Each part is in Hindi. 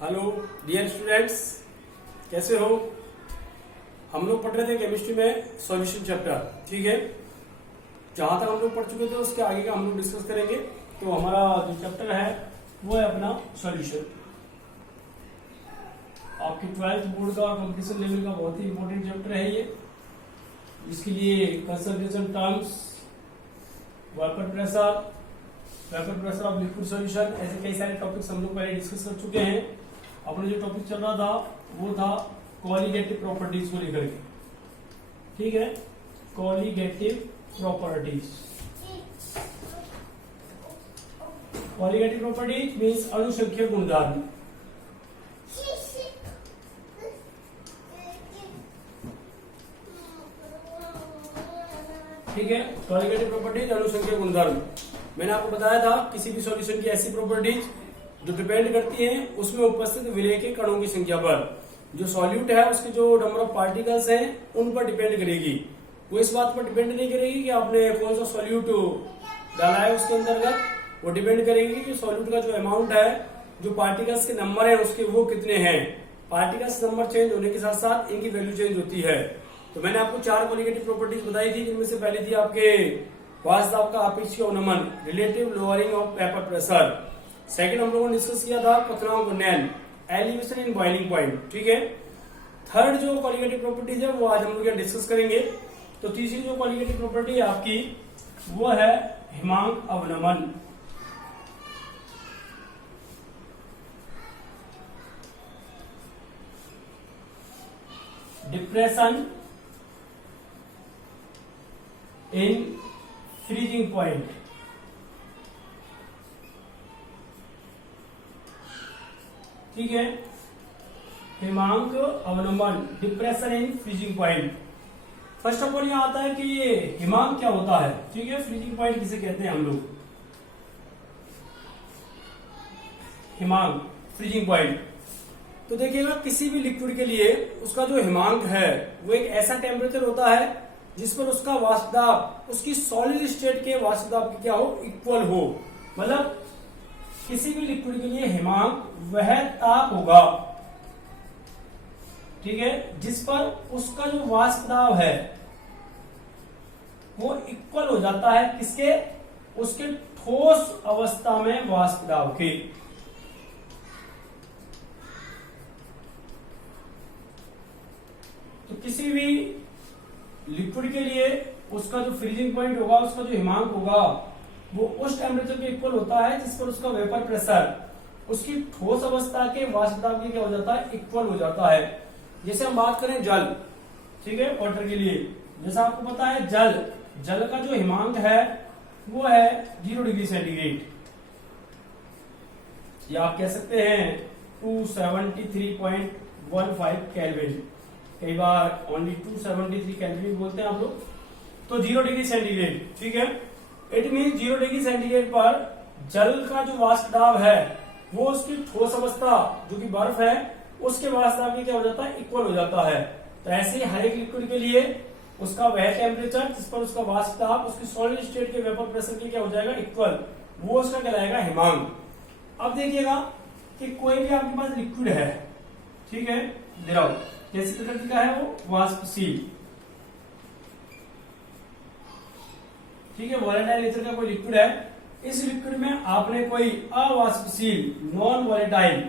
हेलो डियर स्टूडेंट्स, कैसे हो। हम लोग पढ़ रहे थे केमिस्ट्री में सॉल्यूशन चैप्टर। ठीक है, जहां तक हम लोग पढ़ चुके थे उसके आगे का हम लोग डिस्कस करेंगे। तो हमारा जो चैप्टर है वो है अपना सॉल्यूशन। आपके 12th बोर्ड का कंपटीशन लेवल का बहुत ही इंपॉर्टेंट चैप्टर है ये। इसके लिए concentration terms, vapour pressure of liquid solution, ऐसे कई सारे टॉपिक्स हम लोग पहले डिस्कस कर चुके हैं। अपना जो टॉपिक चल रहा था वो था कोलिगेटिव प्रॉपर्टीज को लेकर के। ठीक है, colligative properties. Colligative properties means अणुसंख्यक गुणधर्म। ठीक है, कोलिगेटिव प्रॉपर्टीज अणुसंख्यक गुणधर्म। मैंने आपको बताया था किसी भी सॉल्यूशन की ऐसी प्रॉपर्टीज जो डिपेंड करती हैं उसमें उपस्थित विलेय के कणों की संख्या पर। जो सॉल्यूट है उसके जो नंबर ऑफ पार्टिकल्स हैं उन पर डिपेंड करेगी। वो इस बात पर डिपेंड नहीं करेगी कि आपने कौन सा सॉल्यूट डाला है उसके अंतर्गत। वो डिपेंड करेगी कि सॉल्यूट का जो अमाउंट है, जो पार्टिकल्स के नंबर है उसके, वो कितने हैं। पार्टिकल्स नंबर चेंज होने के साथ साथ इनकी वैल्यू चेंज होती है। तो मैंने आपको 4 कोलिगेटिव प्रॉपर्टीज बताई थी, जिनमें से पहली थी आपके वाष्प दाब का अपेक्षिक अवनमन, relative lowering of vapour pressure. Second हम लोगों ने डिस्कस किया था क्वथनांक उन्नयन, एलिवेशन इन बॉइलिंग पॉइंट। ठीक है, थर्ड जो कोलिगेटिव प्रॉपर्टीज है वो आज हम लोग यहाँ डिस्कस करेंगे। तो तीसरी जो कोलिगेटिव प्रॉपर्टी है आपकी वो है हिमांक अवनमन। Depression in freezing point. ठीक है, हिमांक अवनमन, depression in freezing point. First of all यहां आता है कि ये हिमांक क्या होता है। ठीक है, फ्रीजिंग पॉइंट किसे कहते हैं हम लोग, हिमांक, फ्रीजिंग पॉइंट। तो देखिएगा किसी भी लिक्विड के लिए उसका जो हिमांक है वो एक ऐसा टेम्परेचर होता है जिस पर उसका वाष्प दाब उसकी सॉलिड स्टेट के वाष्प दाब की क्या हो, इक्वल हो। मतलब किसी भी लिक्विड के लिए हिमांक वह ताप होगा, ठीक है, जिस पर उसका जो वाष्प दाब है वो इक्वल हो जाता है किसके, उसके ठोस अवस्था में वाष्प दाब के। तो किसी भी लिक्विड के लिए उसका जो फ्रीजिंग पॉइंट होगा, उसका जो हिमांक होगा वो उस टेम्परेचर के इक्वल होता है जिस पर उसका वेपर प्रेशर उसकी ठोस अवस्था के वाष्प दाब के क्या हो जाता है, इक्वल हो जाता है। जैसे हम बात करें जल, ठीक है, वाटर के लिए, जैसा आपको पता है जल का जो हिमांक है वो है 0 डिग्री सेंटीग्रेड, या आप कह सकते हैं 273.15 केल्विन। कई बार ओनली 273 केल्विन बोलते हैं हम लोग। तो 0 डिग्री सेंटीग्रेड, ठीक है, इट मीन 0 डिग्री सेंटीग्रेड पर जल का जो वाष्प दाब है वो उसकी ठोस अवस्था जो कि बर्फ है उसके वाष्प दाब के क्या हो जाता है, इक्वल हो जाता है। तो ऐसे ही हर एक लिक्विड के लिए उसका वह टेम्परेचर जिस पर उसका वाष्प दाब उसकी सॉलिड स्टेट के वेपर प्रेशर के क्या हो जाएगा, इक्वल, वो उसका कहलाएगा हिमांक। अब देखिएगा कि कोई भी आपके पास लिक्विड है, ठीक है, द्रव, कैसी प्रकृति का है वो, वाष्पशील, ठीक है, वॉलेटाइल नेचर का कोई लिक्विड है। इस लिक्विड में आपने कोई अवाष्पशील, नॉन वॉलेटाइल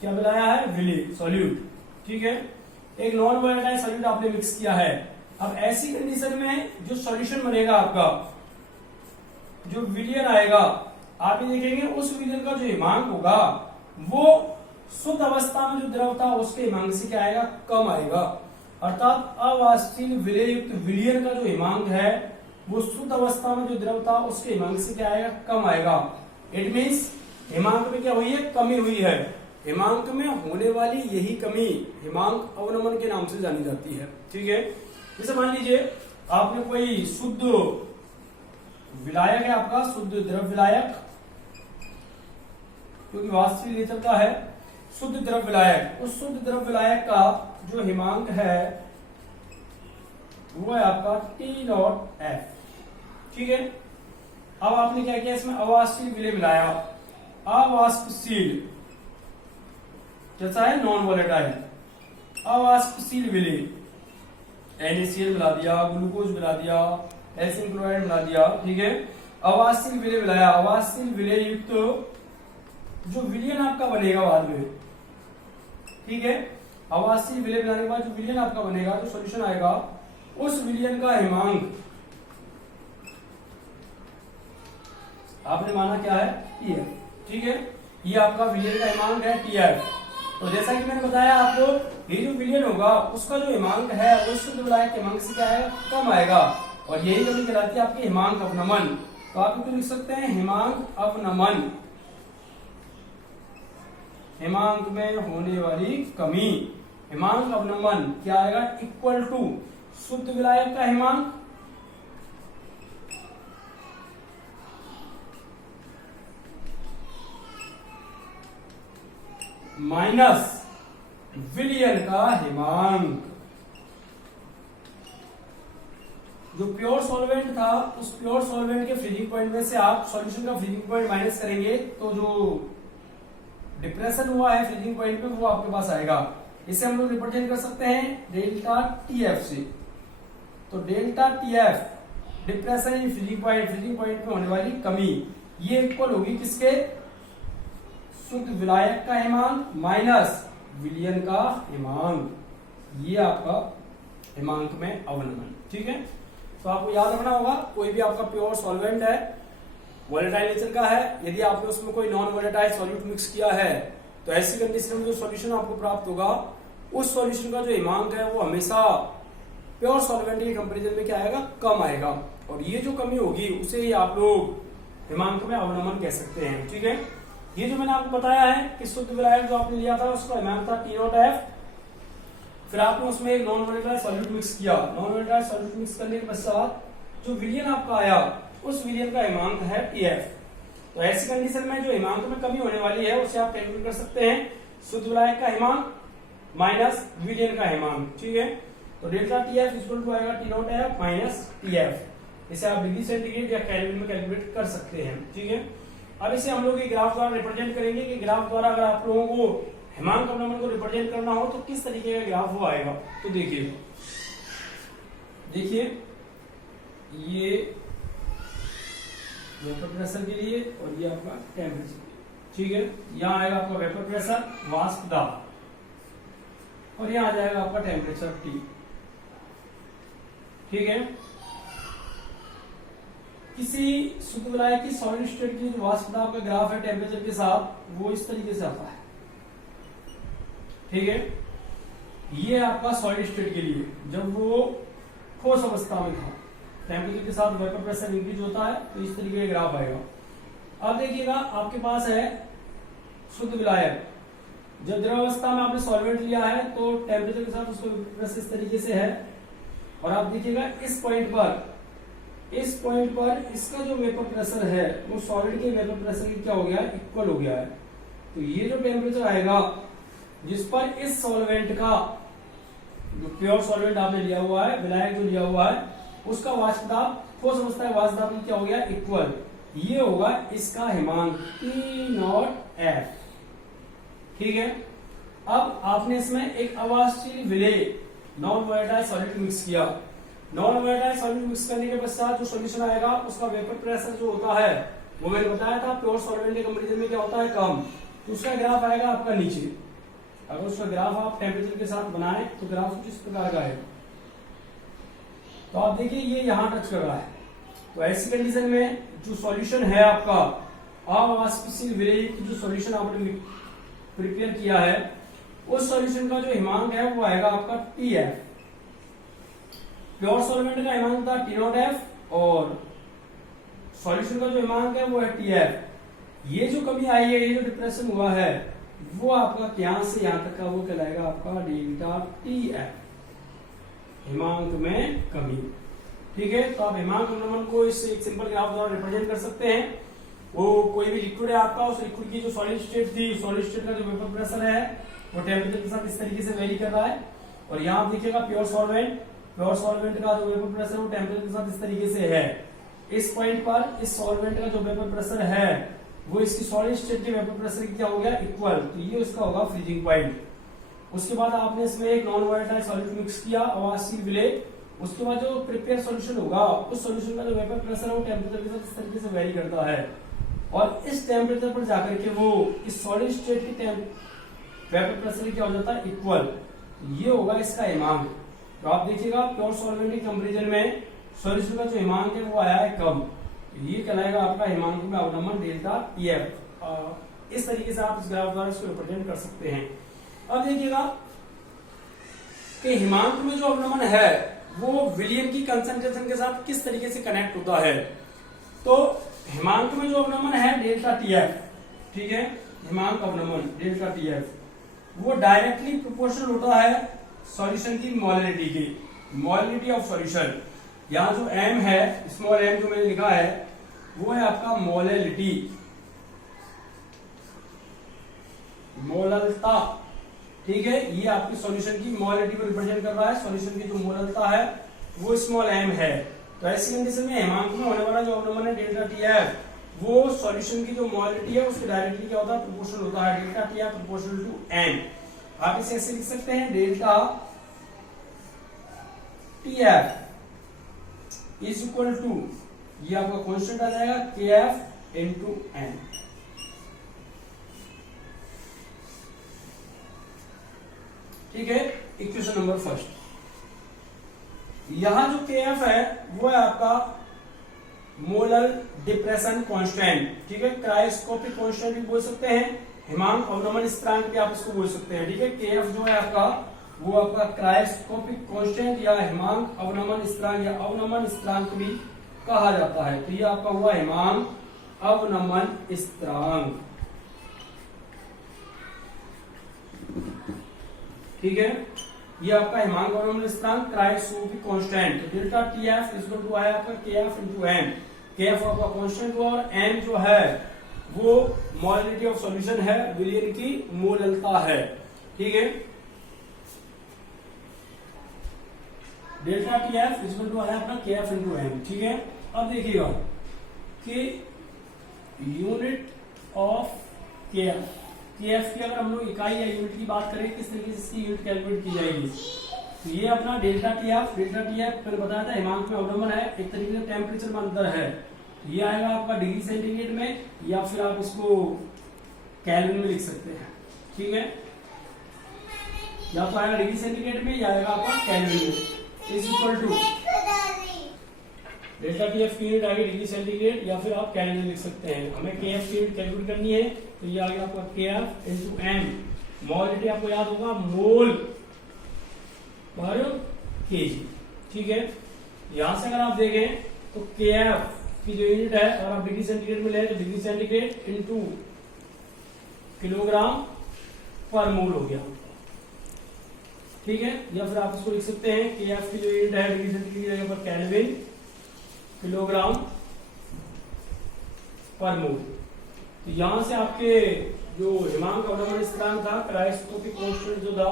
क्या मिलाया है, विलेय, सॉल्यूट। ठीक है, एक नॉन वॉलेटाइल सॉल्यूट आपने मिक्स किया है। अब ऐसी कंडीशन में जो सॉल्यूशन बनेगा आपका, जो विलियन आएगा, आप ये देखेंगे उस विलियन का जो हिमांक होगा वो शुद्ध अवस्था में जो द्रव था उसके हिमांक से क्या आएगा, कम आएगा। अर्थात अवाष्पशील विलेय युक्त विलियन का जो हिमांक है वो शुद्ध अवस्था में जो द्रव था उसके हिमांक से क्या आएगा, कम आएगा। इट मीन्स हिमांक में क्या हुई है, कमी हुई है। हिमांक में होने वाली यही कमी हिमांक अवनमन के नाम से जानी जाती है। ठीक है, जैसे मान लीजिए आपने कोई शुद्ध विलायक है, आपका शुद्ध द्रव विलायक, क्योंकि वाष्पशील नेचर का है, शुद्ध द्रव विलायक, उस शुद्ध द्रव विलायक का जो हिमांक है वो है आपका T0F। ठीक है, अब आपने क्या किया, इसमें अवाष्पशील विलेय मिलाया, अवाष्पशील, कैसा है, नॉन वोलेटाइल, अवाष्पशील विलेय, NaCl मिला दिया, ग्लूकोज मिला दिया, एल्शियम क्लोराइड मिला दिया, ठीक है। अवाष्पशील विलेय मिलाया, अवाष्पशील विलेय युक्त जो विलयन आपका बनेगा बाद में, ठीक है, अवाष्पशील विलेय बनाने के बाद जो विलयन आपका बनेगा, जो सॉल्यूशन आएगा, उस विलयन का हिमांक आपने माना क्या है, TF, ठीक है। ये आपका विलयन का हिमांक है TF। तो जैसा कि मैंने बताया आपको, ये जो विलयन होगा उसका जो हिमांक है वो शुद्ध विलायक के हिमांक से क्या है, कम आएगा, और यही कमी कहलाती है आपकी हिमांक अवनमन। तो आप इसको लिख सकते हैं हिमांक अवनमन, हिमांक में होने वाली कमी। हिमांक अवनमन क्या आएगा, इक्वल टू शुद्ध विलायक का हिमांक माइनस विलयन का हिमांक। जो प्योर सॉल्वेंट था, उस प्योर सॉल्वेंट के फ्रीजिंग पॉइंट में से आप सॉल्यूशन का फ्रीजिंग पॉइंट माइनस करेंगे, तो जो डिप्रेशन हुआ है फ्रीजिंग पॉइंट पे वो आपके पास आएगा। इसे हम लोग रिप्रेजेंट कर सकते हैं डेल्टा TF से। तो delta TF depression in freezing point में होने वाली कमी, ये इक्वल होगी किसके, शुद्ध विलायक का हिमांक माइनस विलयन का हिमांक। ये आपका हिमांक में अवनमन, ठीक है। तो आपको याद रखना होगा, कोई भी आपका प्योर सॉल्वेंट है, वोलेटाइल नेचर का है, यदि आपने उसमें कोई नॉन वोलेटाइल सॉल्यूट मिक्स किया है, तो ऐसी कंडीशन में जो सॉल्यूशन आपको प्राप्त होगा, उस सॉल्यूशन का जो हिमांक है वो हमेशा प्योर सॉल्वेंट के कंपैरिजन में क्या आएगा, कम आएगा, और ये जो कमी होगी उसे ही आप लोग हिमांक में अवनमन कह सकते हैं, ठीक है। ये जो मैंने आपको बताया है कि शुद्ध विलायक जो आपने लिया था उसका हिमांक था T0F, फिर आपने उसमें एक नॉन वोलेटाइल सॉल्यूट मिक्स किया, नॉन वोलेटाइल सॉल्यूट मिक्स करने के पश्चात जो विलयन आपका आया, उस विलयन का हिमांक है TF। तो ऐसी कंडीशन में जो हिमांक में कमी होने वाली है उसे आप कैलकुलेट कर सकते हैं, शुद्ध विलायक का हिमांक माइनस विलयन का हिमांक, ठीक है। तो डेल्टा TF इक्वल टू आएगा T0F माइनस TF। इसे आप डिग्री सेंटीग्रेड या केल्विन में कैलकुलेट कर सकते हैं, ठीक है। अब इसे हम लोग ग्राफ द्वारा रिप्रेजेंट करेंगे कि ग्राफ द्वारा अगर आप लोगों को हिमांक अवनमन को रिप्रेजेंट करना हो तो किस तरीके का ग्राफ वो आएगा। तो देखिए ये वेपर प्रेशर के लिए और ये आपका टेम्परेचर, ठीक है। यहाँ आएगा आपका वेपर प्रेशर, वाष्प दाब, और यहाँ आ जाएगा आपका टेम्परेचर T, ठीक है। किसी शुद्ध विलायक की सॉलिड स्टेट की जो वाष्प दाब का ग्राफ है टेम्परेचर के साथ, वो इस तरीके से आता है, ठीक है। ये आपका सॉलिड स्टेट के लिए जब वो ठोस अवस्था में था, टेम्परेचर के साथ वेपर प्रेशर इंक्रीज होता है, तो इस तरीके का ग्राफ आएगा। अब देखिएगा आपके पास है शुद्ध विलायक, जब द्रव अवस्था में आपने सॉल्वेंट लिया है तो टेम्परेचर के साथ उसका वेपर प्रेशर इस तरीके से है, और आप देखिएगा इस पॉइंट पर इसका जो वेपर प्रेशर है वो सॉलिड के वेपर प्रेशर की क्या हो गया है, इक्वल हो गया है। तो ये जो टेम्परेचर आएगा जिस पर इस सॉल्वेंट का, जो प्योर सॉल्वेंट आपने लिया हुआ है, विलायक जो लिया हुआ है, उसका वाष्प दाब, ठोस अवस्था वाष्प दाब में क्या हो गया, इक्वल, ये होगा इसका हिमांक T0F, ठीक है। अब आपने इसमें एक अवाष्पशील विलेय नॉन वोलेटाइल सॉल्यूट मिक्स किया, नॉन वोलेटाइल सॉल्यूट मिक्स करने के पश्चात जो सॉल्यूशन आएगा उसका वेपर प्रेशर जो होता है वो मैंने बताया था प्योर सॉल्वेंट के कंपैरिजन में क्या होता है, कम, तो उसका ग्राफ आएगा आपका नीचे। अगर उसका ग्राफ आप टेम्परेचर के साथ बनाएं तो ग्राफ कुछ इस प्रकार का है। तो आप देखिए ये यहां टच कर रहा है, तो ऐसी कंडीशन में जो सॉल्यूशन है आपका अवाष्पशील विलेय की, जो सॉल्यूशन आपने प्रिपेयर किया है, उस सॉल्यूशन का जो हिमांक है वो आएगा आपका TF। प्योर सॉल्वेंट का हिमांक था T0F और सॉल्यूशन का जो हिमांक है वो है TF। ये जो कमी आई है, ये जो डिप्रेशन हुआ है, वो आपका यहां से यहां तक का वो कहलाएगा आपका डेल्टा TF, हिमांक में कमी, ठीक है। तो आप हिमांक अवनमन को इस एक सिंपल ग्राफ द्वारा रिप्रेजेंट कर सकते हैं। वो कोई भी लिक्विड है आपका, उस लिक्विड की जो सॉलिड स्टेट थी, सॉलिड स्टेट का जो वेपर प्रेशर है वो टेम्परेचर के साथ इस तरीके से वेरी कर रहा है, और यहाँ आप देखिएगा प्योर सॉल्वेंट का जो वेपर प्रेशर वो टेम्परेचर के साथ इस तरीके से है। इस पॉइंट पर इस सॉल्वेंट का जो वेपर प्रेशर है वो इसकी सॉलिड स्टेट के वेपर प्रेशर की क्या हो गया, इक्वल, तो ये उसका होगा फ्रीजिंग पॉइंट। उसके बाद आपने इसमें एक नॉन वोलेटाइल सॉल्यूट मिक्स किया अवासील विले, उसके बाद जो प्रिपेयर सॉल्यूशन होगा उस सॉल्यूशन का जो वेपर प्रेशर है वो टेम्परेचर के साथ इस तरीके से वेरी करता है, और इस टेम्परेचर पर जाकर के वो इस सॉलिड स्टेट की वेपर प्रेशर क्या हो जाता है, इक्वल। ये होगा इसका हिमांक। तो आप देखिएगा प्योर सॉल्वेंट के कंपेरिजन में सॉल्यूशन का जो हिमांक है वो आया है कम, ये कहलाएगा आपका हिमांक में अवनमन डेल्टा टीएफ। इस तरीके से आप इस ग्राफ द्वारा इसको रिप्रेजेंट कर सकते हैं। अब देखिएगा कि हिमांक में जो अवनमन है वो विलियन की कंसंट्रेशन के साथ किस तरीके से कनेक्ट होता है। तो हिमांक में जो अवनमन है डेल्टा टीएफ, ठीक है, हिमांक अवनमन डेल्टा टीएफ वो डायरेक्टली प्रोपोर्शनल होता है सॉल्यूशन की मोलरिटी की, मोलरिटी ऑफ सॉल्यूशन। यहाँ जो m है, स्मॉल m जो मैंने लिखा है वो है आपका मोलरिटी, मोललता, ठीक है, ये आपकी सॉल्यूशन की मोलरिटी को रिप्रेजेंट कर रहा है। सॉल्यूशन की जो मोललता है वो स्मॉल m है। तो ऐसी कंडीशन में हिमांक में होने वाला जो अवनमन है डेल्टा टीएफ वो सॉल्यूशन की जो मोलरिटी है उसके डायरेक्टली क्या होता है, प्रोपोर्शनल होता है, delta TF proportional to m। आप इसे ऐसे लिख सकते हैं, delta TF is equal to, ये आपका कांस्टेंट आ जाएगा, KF इंटू n। ठीक है, इक्वेशन नंबर फर्स्ट। यहां जो KF है वो है आपका मोलर डिप्रेशन कांस्टेंट, ठीक है, क्रायोस्कोपिक कांस्टेंट भी बोल सकते हैं, हिमांक अवनमन स्थिरांक भी आप इसको बोल सकते हैं, ठीक है। KF जो है आपका वो आपका क्रायोस्कोपिक कांस्टेंट या हिमांक अवनमन स्थिरांक या अवनमन स्थिरांक भी कहा जाता है। तो ये आपका हुआ हिमांक अवनमन स्थिरांक, ठीक है, ये आपका हिमांक अवनमन स्थिरांक cryoscopic constant. Delta TF is equal to आया आपका KF इंटू m। KF आपका कांस्टेंट हुआ और m जो है वो मोलरिटी ऑफ सॉल्यूशन है, विलियन की मोललता है, ठीक है। Delta TF is equal to आया अपना KF इंटू m, ठीक है। अब देखिएगा कि यूनिट ऑफ KF की अगर हम लोग इकाई या यूनिट की बात करें किस तरीके से इसकी यूनिट कैलकुलेट की जाएगी। तो ये अपना डेल्टा टीएफ मैंने बताया था हिमांक में अवनमन है, एक तरीके से टेम्परेचर में अंतर है। ये आएगा आपका डिग्री सेंटीग्रेड में या फिर आप इसको केल्विन में लिख सकते हैं, ठीक है, या तो आएगा डिग्री सेंटीग्रेड में या आएगा आपका केल्विन में। Is equal to delta TF की यूनिट आएगी डिग्री सेंटीग्रेड या फिर आप केल्विन लिख सकते हैं। हमें KF की यूनिट कैलकुलेट करनी है तो ये आ गया आपका KF इंटू m। मोलरिटी आपको याद होगा मोल पर केजी, ठीक है। यहां से अगर आप देखें तो KF की जो यूनिट है अगर आप डिग्री सेंटीग्रेड में ले तो डिग्री सेंटीग्रेड इंटू किलोग्राम पर मोल हो गया, ठीक है। या फिर आप इसको लिख सकते हैं KF की जो यूनिट है डिग्री सेंटीग्रेड की जगह पर केल्विन किलोग्राम पर मोल। तो यहां से आपके जो हिमांक अवनमन स्थिरांक था क्रायोस्कोपिक कांस्टेंट जो था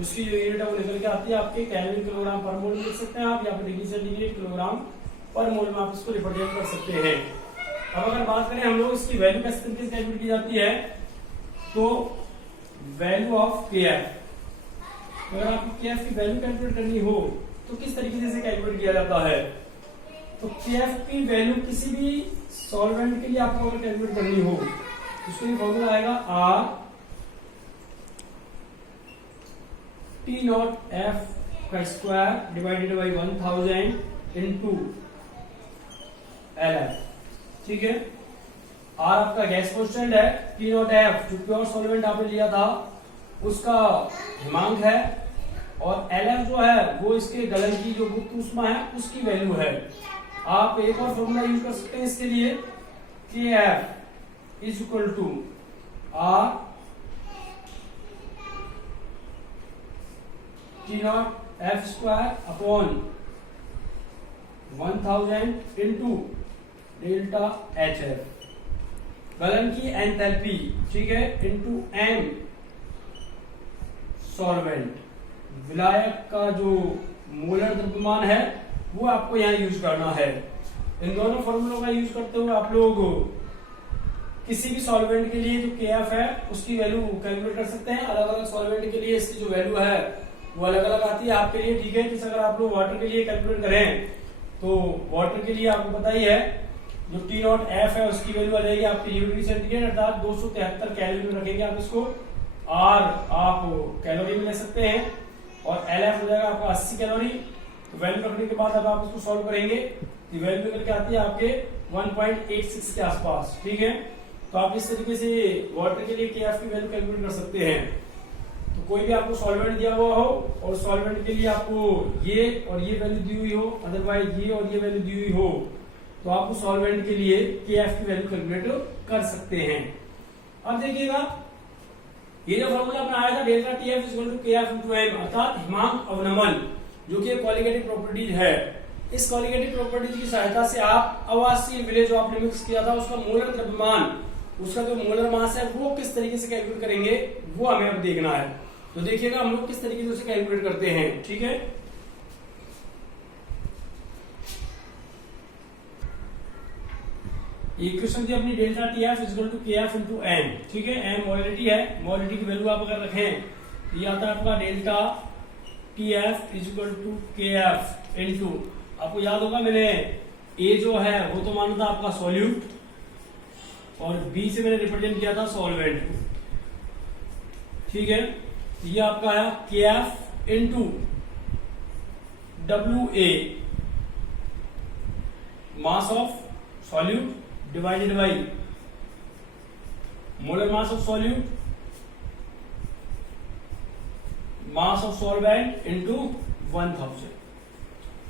उसकी जो यूनिट है वो निकल के आती है आपके केल्विन किलोग्राम पर मोल में लिख सकते हैं आप, या फिर डिग्री सेंटीग्रेड किलोग्राम पर मोल में आप इसको रिप्रेजेंट कर सकते हैं। अब अगर बात करें हम लोग इसकी वैल्यू किस तरीके से कैलकुलेट की जाती है तो वैल्यू ऑफ KF, अगर आपको KF की वैल्यू कैलकुलेट करनी हो तो किस तरीके से कैलकुलेट किया जाता है। तो KF की वैल्यू किसी भी सॉल्वेंट के लिए आपको अगर कैलकुलेट करनी हो उसके लिए फॉर्मूला आएगा R T नॉट F का square divided by 1000 into LF, ठीक है। R आपका गैस कांस्टेंट है, T नॉट F जो प्योर सॉल्वेंट आपने लिया था उसका हिमांक है, और LF जो है वो इसके गलन की जो गुप्त ऊष्मा है उसकी वैल्यू है। आप एक और फॉर्मूला यूज कर सकते हैं इसके लिए, KF is equal to R T naught F square upon 1000 into delta HF, गलन की एंथैल्पी, ठीक है, इंटू M सॉल्वेंट, विलायक का जो मोलर द्रव्यमान है वो आपको यहाँ यूज करना है। इन दोनों फॉर्मूलों का यूज करते हुए आप लोग किसी भी सॉल्वेंट के लिए जो KF है उसकी वैल्यू कैलकुलेट कर सकते हैं। अलग अलग सॉल्वेंट के लिए इसकी जो वैल्यू है वो अलग अलग आती है आपके लिए, ठीक है। जैसे अगर आप लोग वाटर के लिए कैलकुलेट करें तो वाटर के लिए आपको पता ही है जो T0F है उसकी वैल्यू आ जाएगी आपकी 0 डिग्री सेंटीग्रेड अर्थात 273 कैलोरी में रखेंगे आप इसको। R आप कैलोरी में ले सकते हैं और LF हो जाएगा आपका 80 कैलोरी। तो वैल्यू रखने के बाद अब आप इसको सॉल्व करेंगे तो वैल्यू करके आती है आपके 1.86 के आसपास, ठीक है। तो आप इस तरीके से वाटर के लिए KF की वैल्यू कैलकुलेट कर सकते हैं। तो कोई भी आपको सॉल्वेंट दिया हुआ हो और सॉल्वेंट के लिए आपको ये और ये वैल्यू दी हुई हो, अदरवाइज ये और ये वैल्यू दी हुई हो, तो आप उस सॉल्वेंट के लिए KF की वैल्यू कैलकुलेट कर सकते हैं। अब देखिएगा ये जो फॉर्मूला अपना आया था delta TF equal to KF into M अर्थात हिमांक अवनमन जो कि क्वालिटेटिव प्रॉपर्टीज है। इस क्वालिटेटिव प्रॉपर्टीज की सहायता से आप अवासीय विलेय जो आपने मिक्स किया था उसका मोलर द्रव्यमान, उसका जो मोलर मास है वो किस तरीके से कैलकुलेट करेंगे वो हमें अब देखना है। तो देखिएगा हम लोग किस तरीके से उसे कैलकुलेट करते हैं, ठीक है। इक्वेशन थी अपनी delta TF equal to KF into M, ठीक है। M मोलिटी है, मोलिटी की वैल्यू आप अगर रखें तो ये आता है आपका delta TF equal to KF into, आपको याद होगा मैंने A जो है वो तो माना था आपका सॉल्यूट और B से मैंने रिप्रेजेंट किया था सॉल्वेंट, ठीक है। ये आपका है KF into WA mass of solute divided by molar mass of solute mass of solvent into 1000,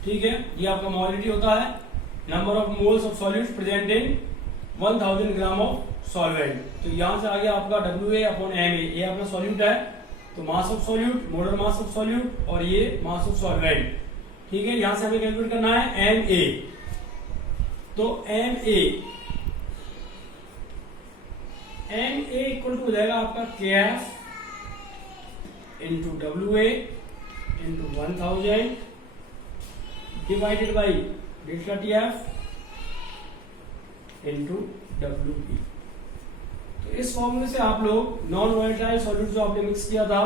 ठीक है। ये आपका मोलिटी होता है, number of moles of solute present in 1000 gram of solvent. तो यहां से आ गया आपका WA अपॉन MA, ये अपना सॉल्यूट है तो mass of solute, molar mass of solute और ये मास ऑफ सॉल्वेंट, ठीक है। यहां से हमें कैलकुलेट करना है MA, तो MA इक्वल टू हो जाएगा आपका KF into WA into 1000 divided by delta TF into WB। तो इस फॉर्मूले से आप लोग नॉन वोलेटाइल सॉल्यूट जो आपने मिक्स किया था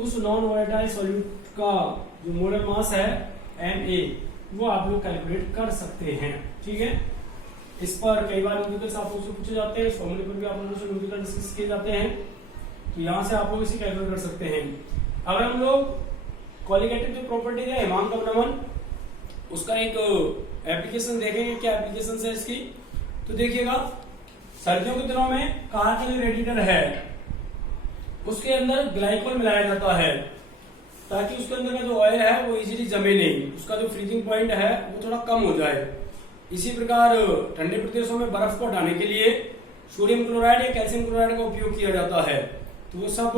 उस नॉन वोलेटाइल सॉल्यूट का जो मोलर मास है MA वो आप लोग कैलकुलेट कर सकते हैं, ठीक है। इस पर कई बार न्यूमेरिकल्स आप लोगों से पूछे जाते हैं, इस फॉर्मूले पर भी आप लोगों से न्यूमेरिकल डिस्कस किए जाते हैं, तो यहाँ से आप लोग इसे कैलकुलेट कर सकते हैं। अगर हम लोग क्वालिटेटिव जो प्रॉपर्टी है हिमांक अवनमन उसका एक एप्लीकेशन देखेंगे, क्या एप्लीकेशन है इसकी, तो देखिएगा सर्दियों के दिनों में कार का जो रेडिएटर है उसके अंदर ग्लाइकोल मिलाया जाता है ताकि उसके अंदर का जो ऑयल है वो इजीली जमे नहीं, उसका जो फ्रीजिंग पॉइंट है वो थोड़ा कम हो जाए। इसी प्रकार ठंडे प्रदेशों में बर्फ को हटाने के लिए सोडियम क्लोराइड या कैल्शियम क्लोराइड का उपयोग किया जाता है। तो वो सब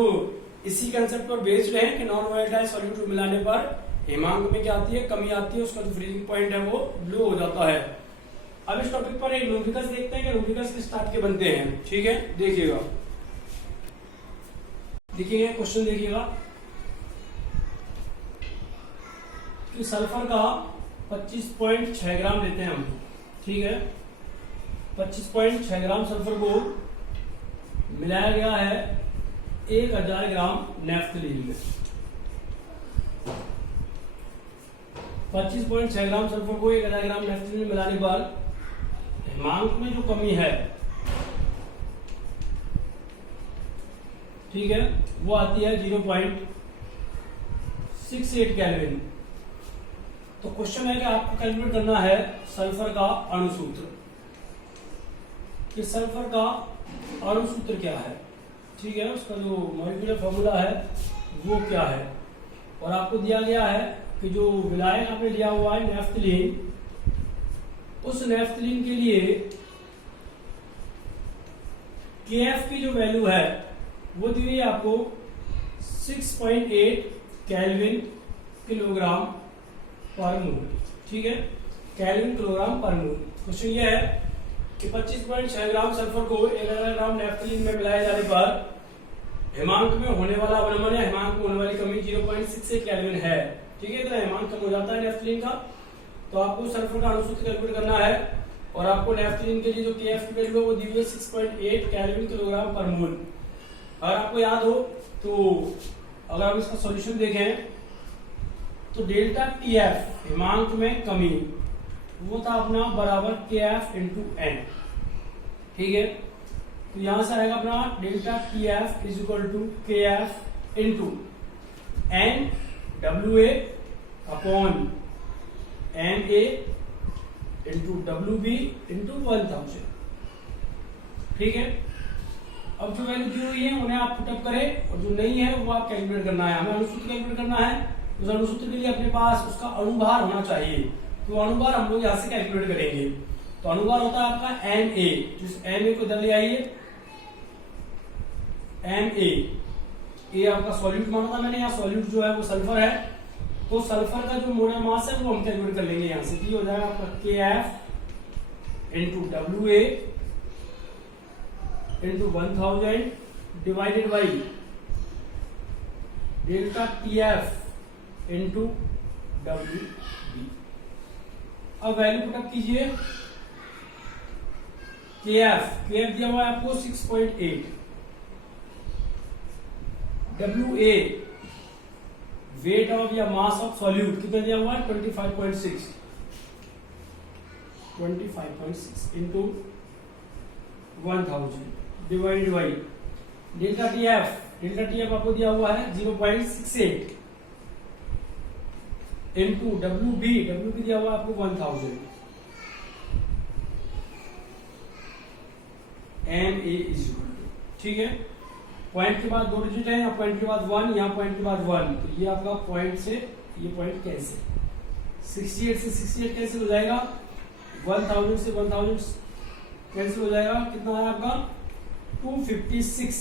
इसी कंसेप्ट पर बेस्ड है कि नॉन वोलेटाइल सॉल्यूट मिलाने पर हिमांक में क्या आती है, कमी आती है, उसका जो फ्रीजिंग पॉइंट है वो लो हो जाता है। अब इस टॉपिक पर एक लुब्रिकेंट्स देखते हैं कि लुब्रिकेंट्स किस टाइप के बनते हैं, ठीक है। देखिएगा क्वेश्चन देखिएगा कि सल्फर का 25.6 ग्राम लेते हैं हम, ठीक है। 25.6 ग्राम सल्फर को मिलाया गया है 1000 ग्राम नेफ्थलीन में। 25.6 ग्राम सल्फर को 1000 ग्राम नेफ्थलीन में मिलाने पर हिमांक में जो कमी है, ठीक है, वो आती है 0.68 केल्विन। तो क्वेश्चन है कि आपको कैलकुलेट करना है सल्फर का अणुसूत्र, कि सल्फर का अणुसूत्र क्या है, ठीक है, उसका जो मॉलिक्यूलर फॉर्मूला है वो क्या है। और आपको दिया गया है कि जो विलायक आपने लिया हुआ है नेफ्थलीन, उस नेफ्थलीन के लिए KF की जो वैल्यू है वो दी हुई है आपको 6.8 केल्विन किलोग्राम पर मोल, ठीक है, केल्विन किलोग्राम पर मोल। क्वेश्चन ये है कि 25.6 ग्राम सल्फर को 1000 ग्राम नेफ्थलीन में मिलाए जाने पर हिमांक में होने वाला अवनमन है, हिमांक में होने वाली कमी 0.68 केल्विन है, ठीक है। तो हिमांक कम हो जाता है नेफ्थलीन का, तो आपको सल्फर का अणुसूत्र कैलकुलेट करना है और आपको नेफ्थलीन के लिए जो KF की वैल्यू है वो दी हुई है 6.8 केल्विन किलोग्राम पर मोल। अगर आपको याद हो तो अगर हम इसका सॉल्यूशन देखें तो डेल्टा TF हिमांक में कमी वो था अपना बराबर KF इंटू N। ठीक है, तो यहां से आएगा अपना delta TF is equal to KF into N WA upon MA into WB into 1000। ठीक है, अब जो वैल्यू दी हुई है उन्हें आप पुटअप करें और जो नहीं है वो आप कैलकुलेट करना है। हमें अणुसूत्र कैलकुलेट करना है, उस अणुसूत्र के लिए अपने पास उसका अणुभार होना चाहिए, तो अणुभार हम लोग यहाँ से कैलकुलेट करेंगे। तो अणुभार होता है आपका Na, जिस Na को इधर ले आइए, Na ये आपका सॉल्यूट माना था मैंने, यहाँ सॉल्यूट जो है वो सल्फर है, तो सल्फर का जो मोलर मास है वो हम कैलकुलेट कर लेंगे यहाँ से। ये हो जाएगा आपका KF into WA into 1000 divided by delta TF into WB। अब वैल्यू पुटअप कीजिए। KF दिया हुआ है आपको 6.8, WA वेट ऑफ या मास ऑफ सॉल्यूट कितना दिया हुआ है 25.6 into 1000 divided by delta TF आपको दिया हुआ है 0.68 इंटू WB दिया हुआ है आपको 1000। MA इज इक्वल टू, ठीक है, पॉइंट के बाद 2 डिजिट है, यहाँ पॉइंट के बाद 1, यहाँ पॉइंट के बाद 1, तो ये आपका पॉइंट से ये पॉइंट कैंसिल, 68 से 68 कैंसिल हो जाएगा, 1000 से 1000 कैंसिल हो जाएगा, कितना है आपका 256।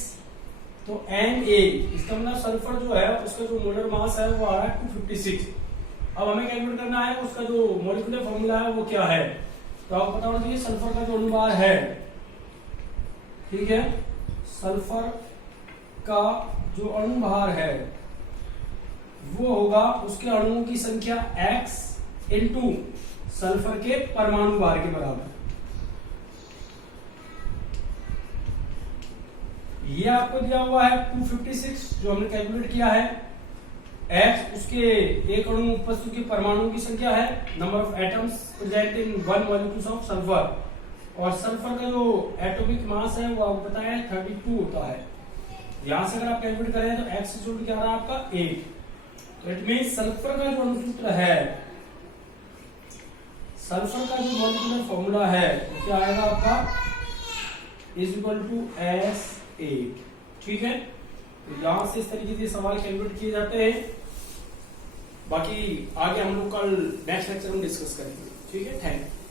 तो Na इसका मतलब सल्फर जो है उसका जो मोलर मास है वो आ रहा है 256। अब हमें कैलकुलेट करना है उसका जो मॉलिक्यूलर फॉर्मूला है वो क्या है। तो आपको पता होना चाहिए सल्फर का जो अणुभार है, ठीक है, सल्फर का जो अणुभार है वो होगा उसके अणुओं की संख्या x इंटू सल्फर के परमाणु भार के बराबर। ये आपको दिया हुआ है 256 जो हमने कैलकुलेट किया है। x उसके एक अणु उपस्थित के परमाणुओं की संख्या है, number of atoms present in 1 molecules of sulphur, और सल्फर का जो एटॉमिक मास है वो आपको पता है 32 होता है। यहां से अगर आप कैलकुलेट करें तो x इक्वल क्या आ रहा है आपका 8। तो इट मीन सल्फर का जो अणुसूत्र है, सल्फर का जो मॉलिक्यूलर फॉर्मूला है वो क्या आएगा आपका इज इक्वल टू S8। ठीक है, तो यहां से इस तरीके से सवाल कैलकुलेट किए जाते हैं। बाकी आगे हम लोग कल नेक्स्ट लेक्चर में डिस्कस करेंगे। ठीक है, थैंक यू।